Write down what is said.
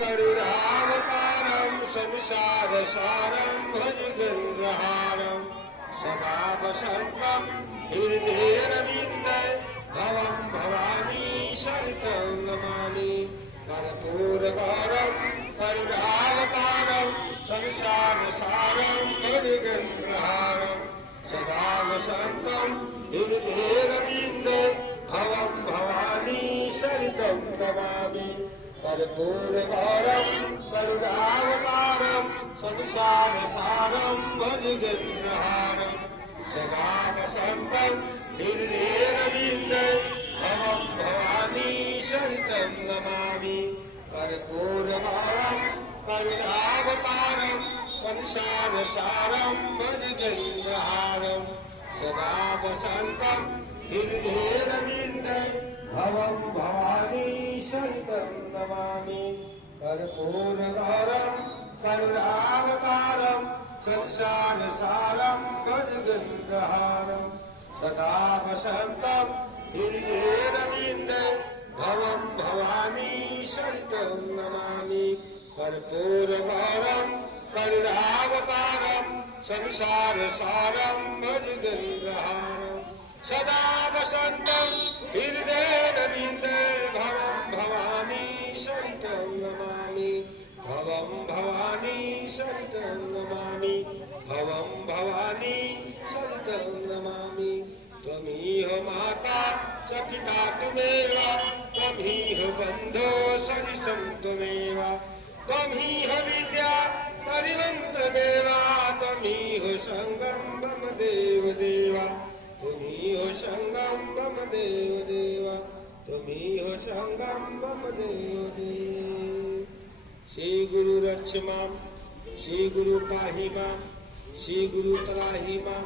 करुणावतारं संसारसारं भुजगेन्द्रहारं सदा वसन्तं हृदयेऽरविन्दे भवं भवानी सहितं नमामि कर्पूरगौरं करुणावतारं संसारसारं भुजगेन्द्रहारं सदा वसन्तं हृदयेऽरविन्दे भवं भवानी सहितं नमामि कर्पूरगौरं करुणावतारं संसारसारं भुजगेन्द्रहारं सदा वसन्तं हृदयेऽरविन्दे भवं भवानी सहितं नमामि कर्पूरगौरं करुणावतारं संसारसारं भुजगेन्द्रहारं सदा वसन्तं हृदयेऽरविन्दे भवं भवानी सहितं नमामि कर्पूरगौरं करुणावतारं संसारसारं भुजगेन्द्रहारं सदा वसन्तं हृदयेऽरविन्दे भवं भवानी सहितं नमामि कर्पूरगौरं करुणावतारं संसारसारं भुजगेन्द्रहारं सदा वसन्तं हृदयेऽरविन्दे भवं भवानी सहितं नमामि भवं भवानी सहितं नमामि भवं भवानी सहितं नमामि त्वमिह माता सखिता त्वमेव त्वमिह बन्धो सहितं त्वमेव त्वमिह विद्या तरिवं त्वमेव त्वमिह सङ्गं मम देवदेव त्वमिह सङ्गं मम देवदेव त्वमिह सङ्गं मम देवदेव श्री गुरु रक्ष मां श्री गुरु पाहि मां श्री गुरु त्राहि मां